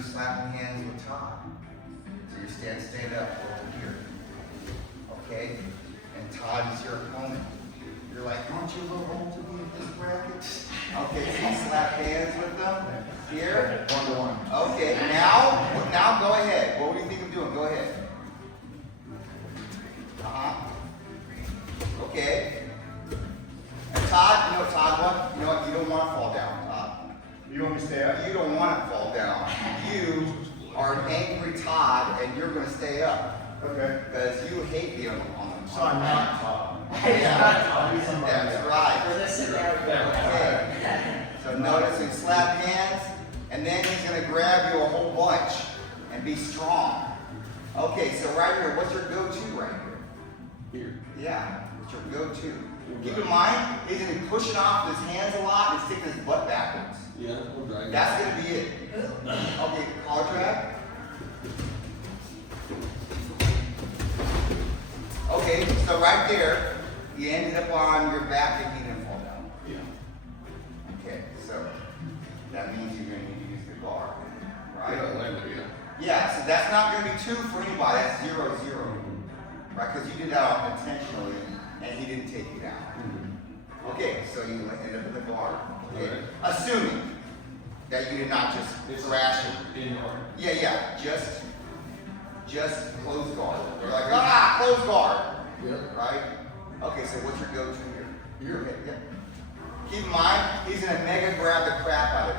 you're slapping hands with Todd. So you're stand up over here. Okay? And Todd is your opponent. You're like, aren't you a little old to be in this bracket? Okay, so you slap hands with them. Here. 1-1. Okay, now go ahead. What do you think I'm doing? Go ahead. Okay. And Todd, what? You know what? You don't want to fall down, Todd. You want me to stay up? You don't want to fall down. You are an angry Todd, and you're going to stay up. Okay. Because you hate being on the So I'm not Todd. Yeah, I'll do something. that's right. For this scenario. Okay. So notice he slap hands, and then he's going to grab you a whole bunch and be strong. Okay, so right here, what's your go-to right here? Here. Yeah, what's your go-to? Keep in mind, he's going to be pushing off with his hands a lot and sticking his butt backwards. Yeah, we'll drag. That's going to be it. Okay, collar drag. Okay, so right there, you ended up on your back and you didn't fall down. Yeah. Okay, so that means you're going to need to use the bar, right? Yeah, later, yeah. Yeah, so that's not going to be 2 for anybody. That's 0-0, right? Because you did that intentionally, and he didn't take you down. Okay, so you end up in the bar. Okay, Right. assuming that you did not just thrash it. In order. Yeah, just close guard. You're like, close guard, Yep. right? Okay, so what's your go-to here? Here. Okay, yeah. Keep in mind, he's gonna mega grab the crap out of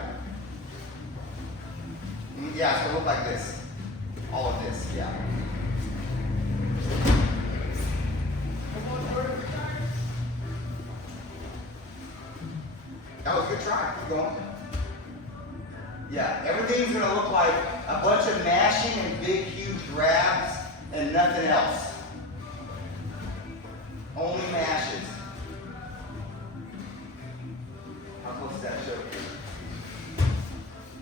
you. Yeah, it's gonna look like this. All of this, yeah. That was a good try. Keep going. Yeah, everything's gonna look like a bunch of mashing and big, huge grabs and nothing else. Only mashes. How close is that show?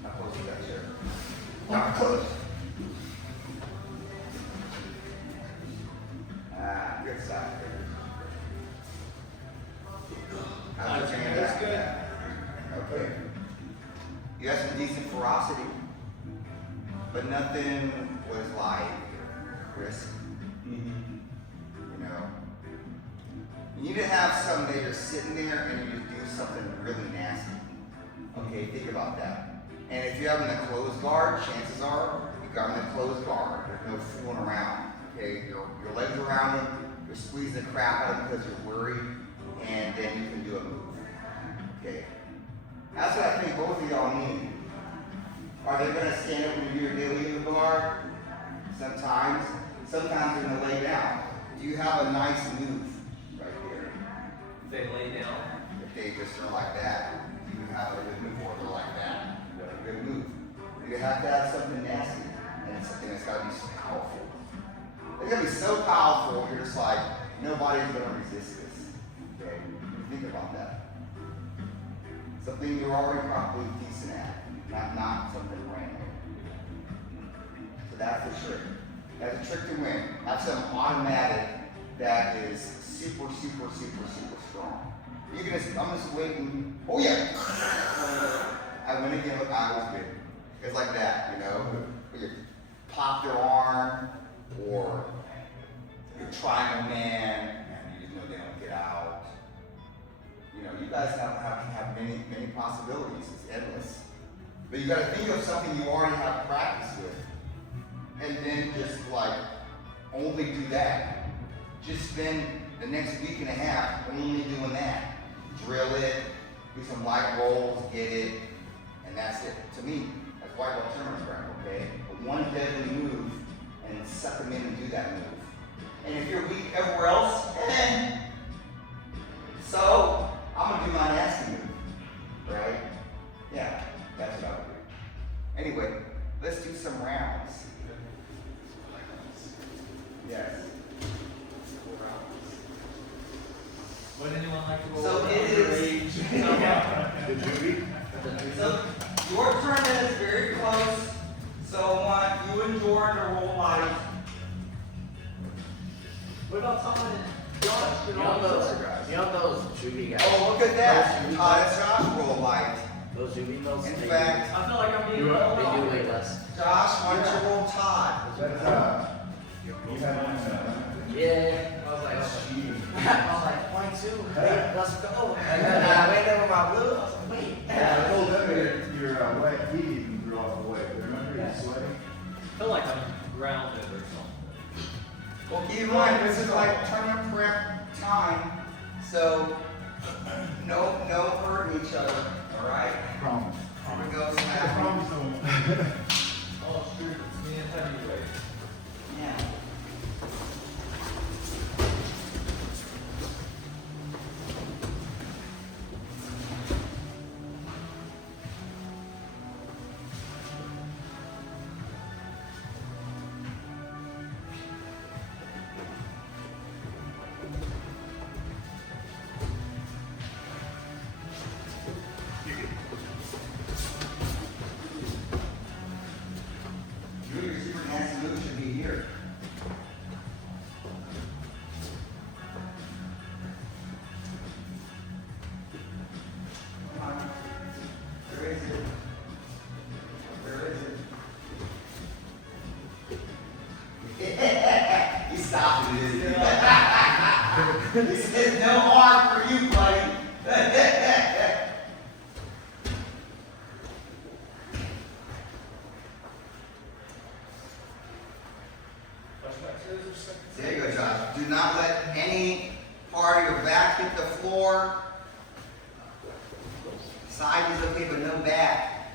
How close is that show? Not close. Good side. How's your hand? That's good. Okay. You have some decent ferocity, but nothing was like crisp. You know, you need to have some that you're sitting there and you do something really nasty. Okay, think about that. And if you're having a closed guard, chances are you got him in a closed guard. There's no fooling around. Okay, your legs around him, you're squeezing the crap out of him because you're worried, and then you can do a move. Okay. That's what I think both of y'all need. Are they going to stand up and do your daily in the bar? Sometimes. Sometimes they're going to lay down. Do you have a nice move right there? They lay down. If they just are like that, do you have a good move, or they're like that? You have a good move. You have to have something nasty, and it's something that's got to be so powerful. It's going to be so powerful, you're just like, nobody's going to resist this. Okay? Think about that. Something you're already probably decent at, not something brand new. So that's the trick. That's a trick to win. That's an automatic that is super, super, super, super strong. You can just, I'm just waiting. Oh yeah! I went again. Look, I was good. It's like that, you know. Where you pop their arm, or you're trying a man, and you just know they don't get out. You know, you guys have many possibilities. It's endless. But you got to think of something you already have practice with, and then just like only do that. Just spend the next week and a half only doing that. Drill it, do some light rolls, get it, and that's it. To me, that's white belt tournament prep, okay? But one deadly move, and suck them in and do that move. And if you're weak everywhere else, so I'm gonna do my nasty move, right? Yeah, that's what I would do. Anyway, let's do some rounds. Yes. Would anyone like to go So over it under is- age? The Judy? So your tournament is very close. So I want you and Jordan to roll light. What about someone in Josh? You know those Judy guys. Oh, look at that. That's Josh roll light. Those Zoom emails, In they, fact, I feel like I'm being You what? held they off. do way less. Josh, why don't you roll Todd? That's, you had one, Yeah, I was like, that's cheating. I was like, point two, hey, let's go. And then I waited over my blue, I was like, wait. Yeah, I told them that your wet feet even grew off the way. Remember you're sweating? I feel like I'm grounded or something. Well, keep in mind, this is like tournament prep time, so no hurting each other, alright? Promise. Here we go, I Snap. promise no. Oh, shoot, it's me and heavyweight. Yeah. Your super nasty move should be here. Come on. Where is it? Where is it? You stopped it, didn't you? He said no harm for you, buddy. There you go, Josh. Do not let any part of your back hit the floor. Side is okay, but no back.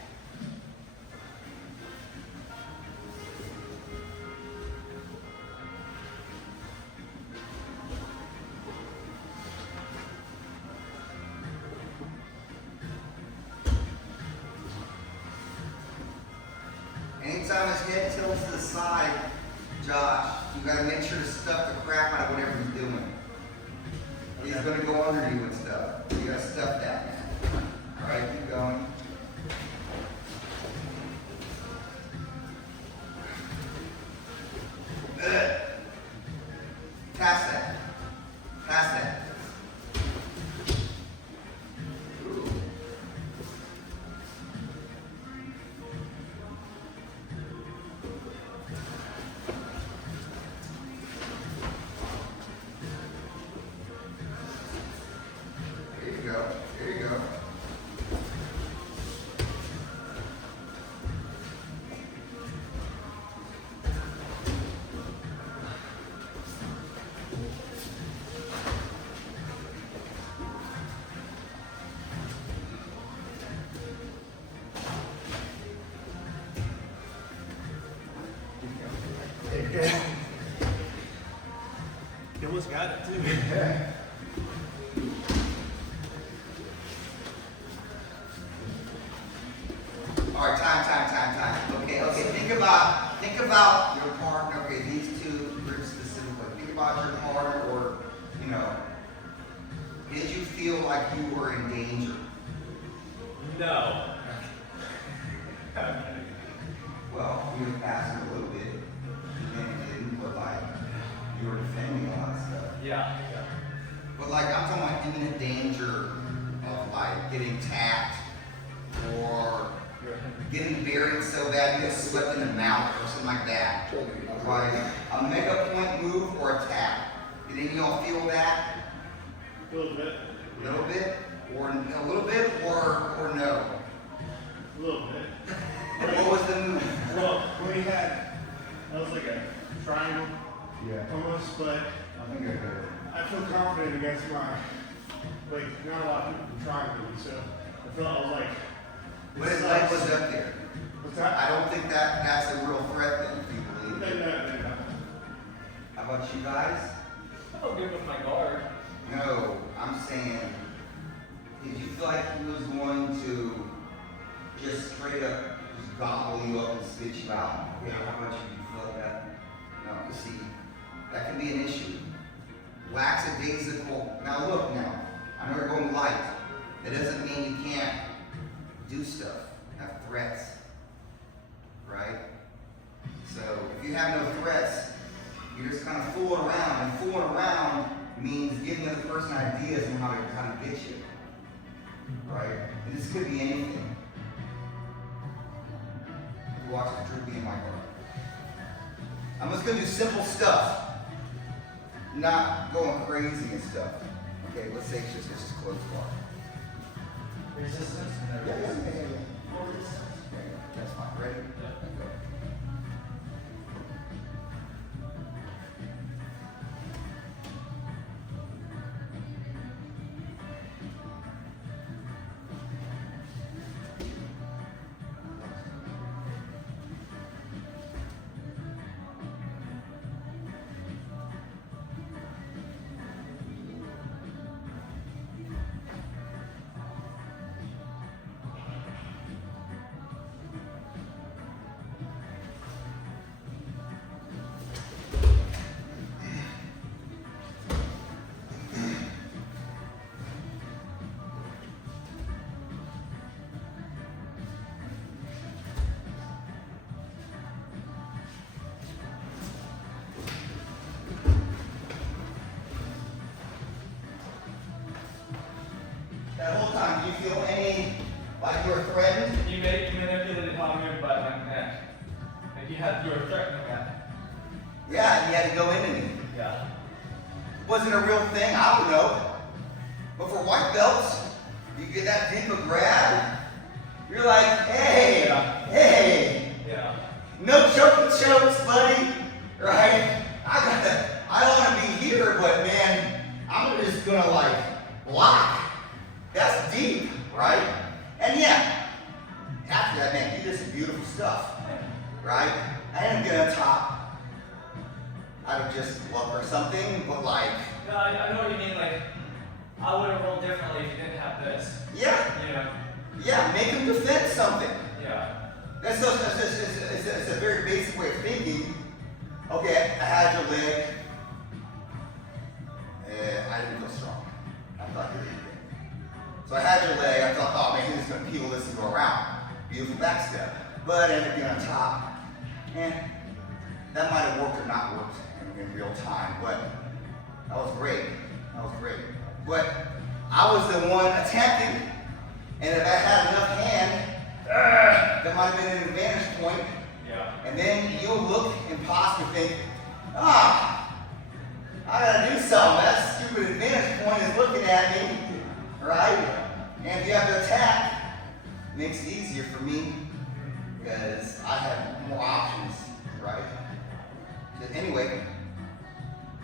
Anytime his head tilts to the side, Josh, you gotta make sure to stuff the crap out of whatever he's doing. He's gonna go under you and stuff. You gotta stuff that, man. Alright, keep going. Ugh. Pass that. Pass that. Ooh. There you go. There you go. You almost got it too. All right, time. Okay. Think about your partner. Okay, these two groups specifically. Think about your partner, or did you feel like you were in danger? No. Well, you were passing a little bit. You didn't, but like you were defending a lot of stuff. Yeah. But like I'm talking about imminent danger of like getting tapped or getting buried so bad you get swept in the mouth or something like that. Like a mega point move or a tap. Did any of y'all feel that? A little bit. A little bit? Or a little bit or no? A little bit. What was the move? Well, we had, that was like a triangle Yeah. almost, but I think I got it. I feel confident against my, like, not a lot of people can triangle me, so I felt I was like, But his leg was up there. what's that? I don't think that's a real threat then, if you believe it. No. How about you guys? I felt good with my guard. No, I'm saying, did you feel like he was going to just straight up just gobble you up and spit you out? Yeah, how about you? Do you feel like that? No, you see, that can be an issue. Lackadaisical. Now look I know you're going light. That doesn't mean you can't do stuff, have threats, right? So if you have no threats, you're just kind of fooling around, and fooling around means giving the other person ideas on how to get you, right? And this could be anything. watch the truth be in my heart. I'm just gonna do simple stuff. Not going crazy and stuff. Okay, let's say it's just close bar. Resistance? Yeah. That's fine. Ready? Go. That whole time, do you feel any, like you were threatened? You manipulated how your butt like that. Like you were threatening that. Yeah, you had to go into me. Yeah. Was it a real thing? I don't know. But for white belts, you get that deeper grab. You're like, hey, hey, Yeah. no choking chokes, buddy. Right? I don't want to be here, but man, I'm just gonna like block. That's deep, right? And yeah, after that, man, you did some beautiful stuff, right? I didn't get on top out of just luck or something, but like, No, I know what you mean. Like, I would have rolled differently if you didn't have this. yeah, You know? yeah, make him defend something. Yeah. That's it's a very basic way of thinking. Okay, I had your leg. I didn't feel strong. I thought you were good. So I had your leg. I thought, oh man, he's just gonna peel this and go around. Beautiful back step. But I ended up being on top. And that might have worked or not worked in real time. But that was great. That was great. But I was the one attempting. And if I had enough hand, that might have been an advantage point. Yeah. And then you'll look and possibly think, I gotta do something. That stupid advantage point is looking at me, right? And if you have to attack, it makes it easier for me because I have more options, right? So anyway,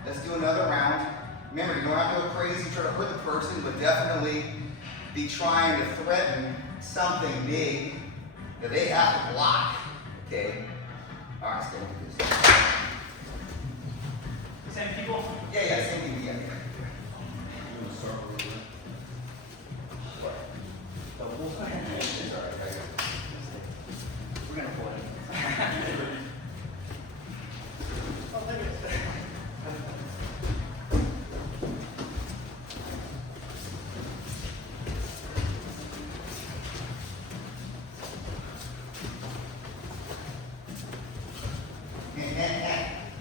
let's do another round. Remember, you don't have to go crazy, try to hit the person, but definitely be trying to threaten something big that they have to block, okay? All right, let's go with this. Same people? Yeah, same thing, yeah. You wanna start with it? What? Doubles? It's all right, I got it. We're gonna play.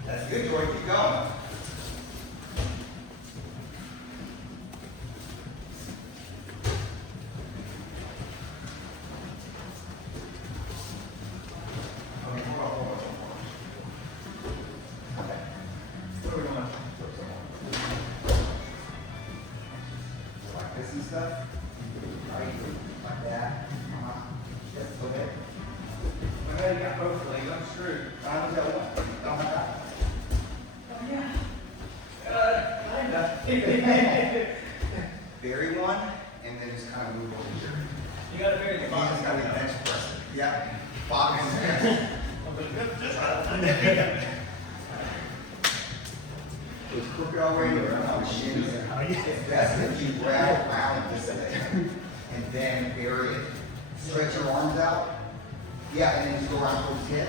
That's good, Jordan. Keep going. Okay, hold on. Okay. What are we doing? Like this and stuff. Right? Like that. Yes, go ahead. Okay, you got both legs. I'm screwed. I don't know what. Don't have that. Kinda. Bury one, and then just kind of move over here. You gotta bury And the you bottom. just gotta be bench pressing. Yeah. Box. It's crooked already around the shins. It's best if you grab around this way and then bury it. Stretch your arms out. Yeah, and then just go around towards his head.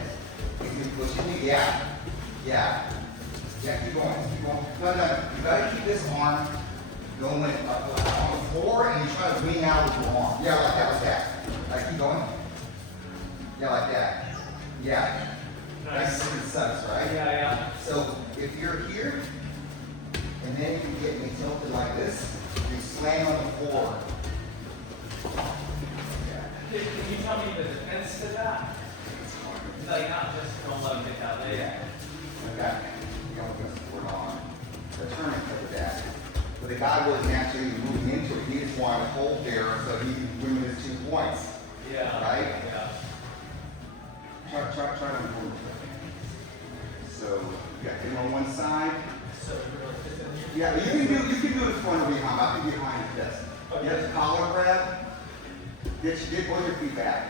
If you're pushing you, yeah. Yeah, keep going, keep going. No, you gotta keep this arm going up on the floor and you try to wing out with your arm. Yeah, like that. Like, keep going. Yeah, like that. Yeah. Nice. That really sucks, right? Yeah. So if you're here, and then you get me tilted like this, you slam on the floor. Yeah. Can you tell me the defense to that? It's hard to Like, not just don't let him get that late. Okay. You know, we're gonna support on the turning for that. But the guy wasn't actually moving into it. He just wanted to hold there so he could win his 2 points. Yeah. Right? Yeah. Try to move. So you got him on one side. So it really fits in here. Yeah, you can do it front or behind. I think behind is best. Okay. You have the collar grab. Get both your feet back.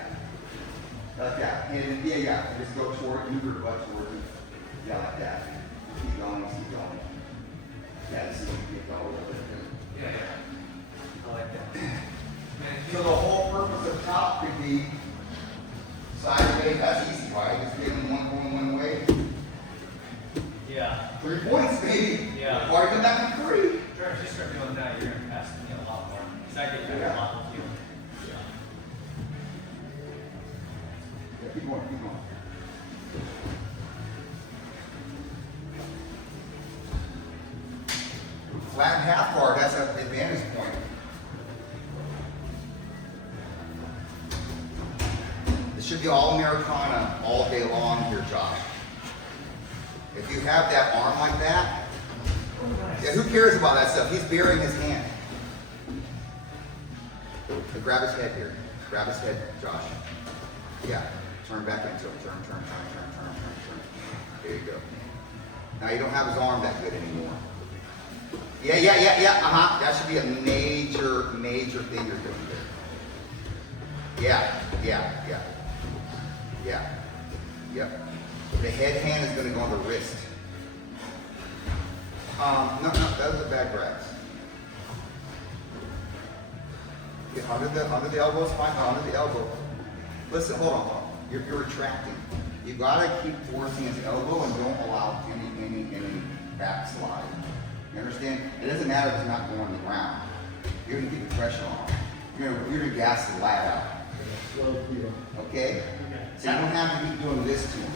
Like that. And yeah. Just go toward, move your butt toward you. Yeah, like that. Keep going, keep going. Yeah, this is what you get the whole bit. Yeah. I like that. Man, So the whole purpose of top could be sideways. That's easy, right? Just give them one going one way. yeah. 3 points, baby. Yeah. Before I come back to 3. Sure, if you start doing that, you're gonna pass me a lot more. Cause I get better a lot with you. Yeah. Yeah, keep going, keep going. Flat half guard, that's an advantage point. It should be all Americana all day long here, Josh. If you have that arm like that, yeah, who cares about that stuff? He's burying his hand. But grab his head here. Grab his head, Josh. Yeah, turn back into it. Turn. There you go. Now you don't have his arm that good anymore. Yeah. That should be a major thing you're doing there. Yeah. The head hand is going to go on the wrist. No, those are bad grabs. Get under the elbow is fine. Under the elbow. Listen, hold on. You're retracting. You gotta keep forcing his elbow and don't allow any backslide. You understand? It doesn't matter if it's not going on the ground. You're gonna keep the pressure on. You're gonna gas the lat out. Okay? So you don't have to keep doing this to him.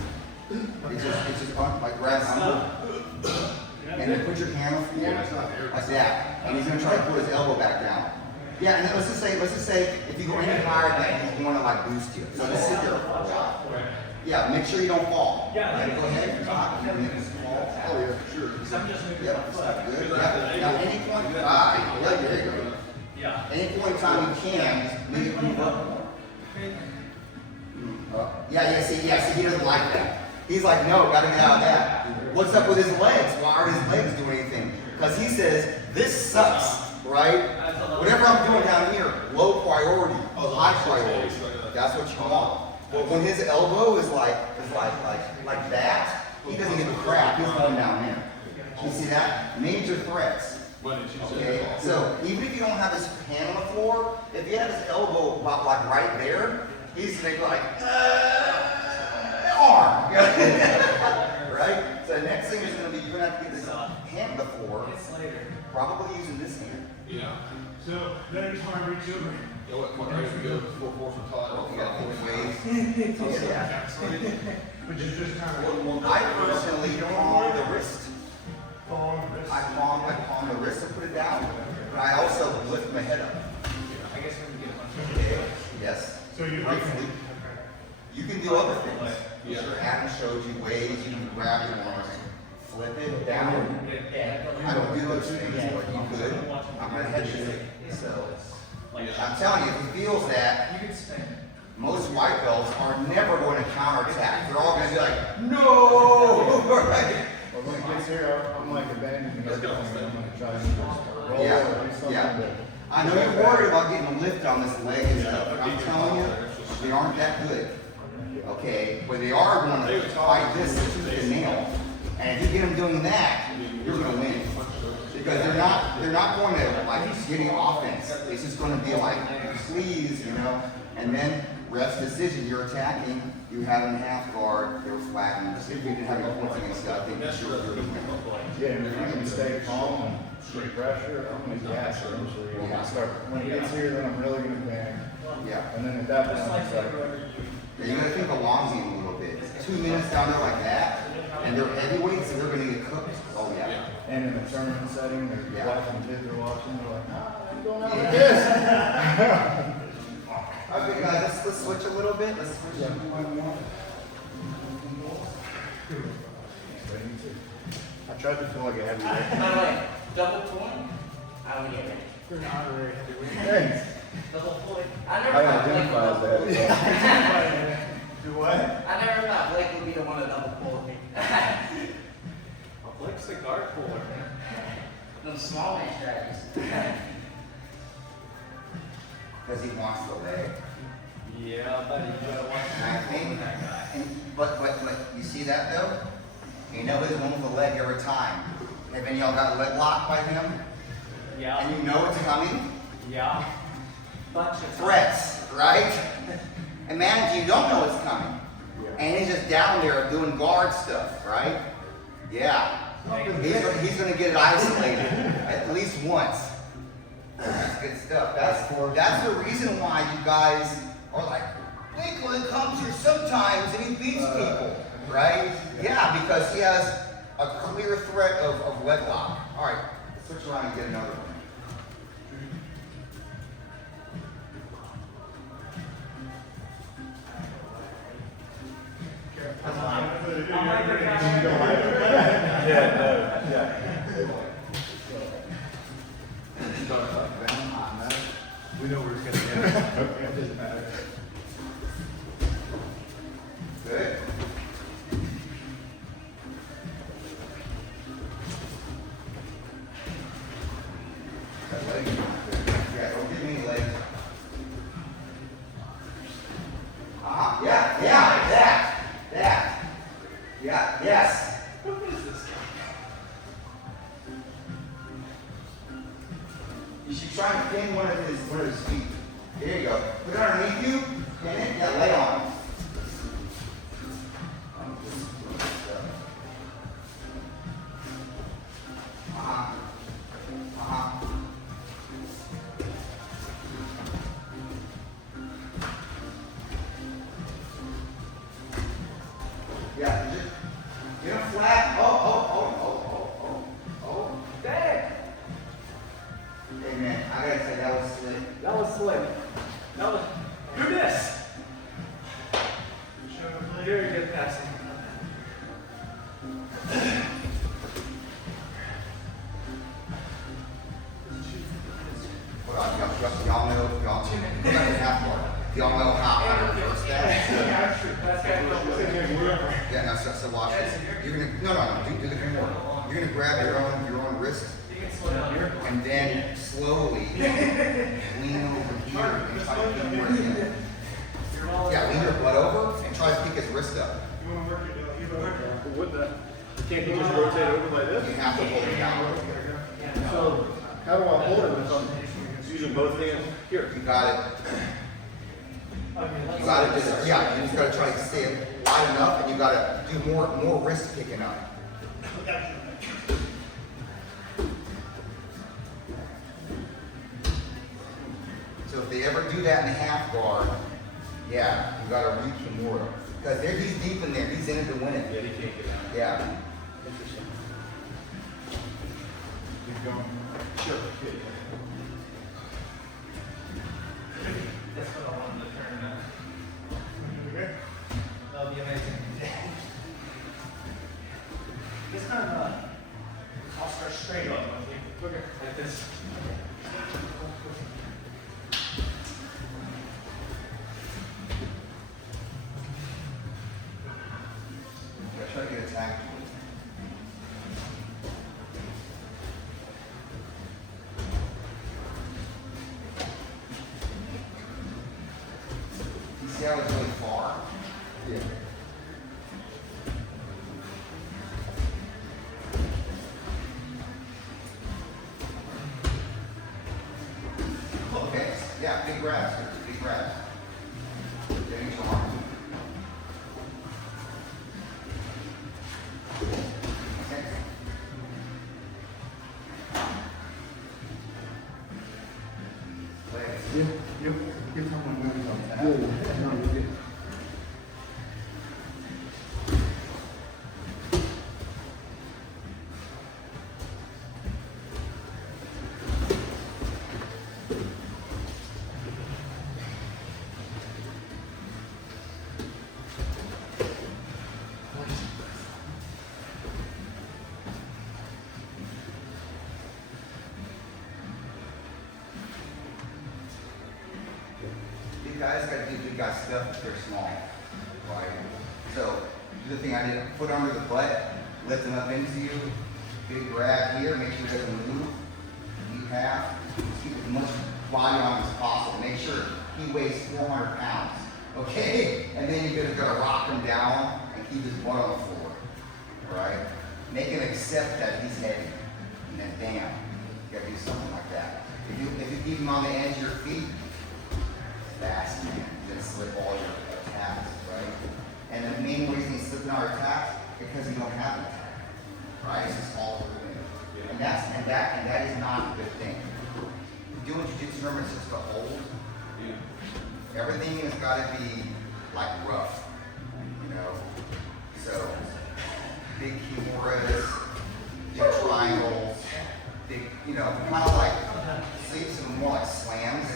It's just like grab under. And then put your hand on the floor like that. And he's gonna try to put his elbow back down. Yeah, and then let's just say if you go any higher than that, he's going to like boost you. So just sit there for a while. Yeah, make sure you don't fall. Yeah, go ahead. Top. You make this fall. Oh yeah, sure. Because I'm just moving Yep, my that's foot. good. Yeah. Now any point, yeah, there you go. Yeah. Any point in time you can, just make it move up more. Yeah, see, he doesn't like that. He's like, no, gotta get out of that. What's up with his legs? Why aren't his legs doing anything? Because he says, this sucks, right? Whatever I'm doing down here, low priority, high priority. That's what you want. But when his elbow is like that, he doesn't give a crap. He's going down there. You see that? Major threats. Okay, so even if you don't have his hand on the floor, if you have his elbow about like right there, he's gonna be like, arm. Right? So the next thing is gonna be, you're gonna have to get this hand on the floor, It's later. probably using this hand. Yeah. So then he's trying to reach over. Yeah, what race we go? 4-4 from top. You gotta think ways. Yeah. Which is just kind of I personally palm the wrist. fall on the wrist. I palm the wrist and put it down, but I also lift my head up. I guess when we get a bunch of Okay? Yes. So you Briefly. You can do other things. Yeah. Sure, Adam showed you ways you can grab your arms, flip it down. I don't do those things, but you could. I'm gonna head you. So I'm telling you, if he feels that, You can spin. most white belts are never going to counterattack. They're all going to be like, no! Right? Well, when it gets here, I'm like abandoning everything. I'm gonna try and just roll or do something. Yeah. But I know you're worried about getting a lift on this leg and stuff, but I'm telling you, they aren't that good. Okay? But they are going to fight this tooth and nail. And if you get them doing that, you're going to win. Because they're not going to like getting offense. It's just going to be like, please, and then ref's decision, you're attacking, you have them half guard, they're flattened. If you didn't have your points against that, I think you should really win. yeah, and if you can stay calm and keep pressure, I'm gonna gas it. When it gets here, then I'm really gonna bang. Yeah. And then at that Just point, like it's like, Yeah, you gotta think the long game a little bit. 2 minutes down there like that, and they're heavyweights, and they're gonna get cooked. Oh yeah. and in a tournament setting, they're Yeah. watching kids are watching, they're like, I'm going out like this. Okay, guys, let's switch a little bit. Let's switch to one more. I tried to feel like a heavyweight. By the way, double point, I would get ready. You're an honorary heavyweight. Thanks. Double point. I I never thought Blake identify as would double that. point. Do what? I never thought Blake would be the one to double pull me. Blake's the guard puller, man. Those small man strategies. Because he wants the leg. Yeah, buddy, you gotta watch And I think, but you see that though? You know he's one with the leg every time. Have any of y'all got leg locked by him? Yeah, And you know it's coming? yeah. Bunch of Threats, right? And man, you don't know it's coming. And he's just down there doing guard stuff, right? Yeah. He's gonna get it isolated at least once. That's good stuff. That's the reason why you guys are like, Lakeland comes here sometimes and he beats people, right? Yeah, because he has a clear threat of leg lock. All right, let's switch around and get another one. We know where it's gonna end. It doesn't matter. Good. That leg. Yeah, don't give me legs. Yeah, that. Yeah, yes. What is this guy? You should try and pin one of his feet. There you go. Put it underneath you, pin it, yeah, lay on it. Yeah, just get him flat. Oh. Dang! Hey man, I gotta say that was slick. That was slick. That was. Do this! Very good passing. Hold on, y'all know, y'all know how to reverse that. That's kind of Yeah, now so watch this. You're gonna do the camera. You're gonna grab your own wrist You can slow down here. and then slowly lean over here and try to pick where he Yeah, lean your butt over and try to pick his wrist up. You wanna work it, you wanna work it. What the? Can't you just rotate over like You this? have to hold it down. So, how do I hold it if I'm using both hands? Here. You got it. You gotta just, yeah, you just gotta try to stay it wide enough and you gotta do more wrist picking up. So if they ever do that in the half guard, yeah, you gotta reach him more. Because he's deep in there, he's in it to win it. Yeah, he can't get out. Yeah. Interesting. Keep going. Sure. That's what I wanted to turn out. Okay. That'll be amazing. It's kind of I'll start straight up. Okay. Like this. Yeah, try to get attacked. You see how it's really far? Yeah. Okay, yeah, big grabs, big grabs. Getting to arm. Okay. Legs. Give someone moves on that. No, you're good. guys gotta do big guy stuff if they're small, right? So, do the thing I did, foot under the butt, lift them up into you, big grab here, make sure he doesn't move. Deep half, keep as much body on him as possible. Make sure he weighs 400 pounds, okay? And then you're gonna rock him down and keep his butt on the floor, right? Make him accept that he's heavy, and then bam, you gotta do something like that. If you keep him on the ends of your feet, fast, man. You're gonna slip all your attacks, right? And the main reason he's slipping our attacks because you don't have an attack, right? It's just all over the wind. And that is not a good thing. Doing jiu-jitsu, remember, it's just to hold. Everything has got to be like rough, you know. So big kimuras, big triangles, big, you know, kind of like sleeps and more like slams.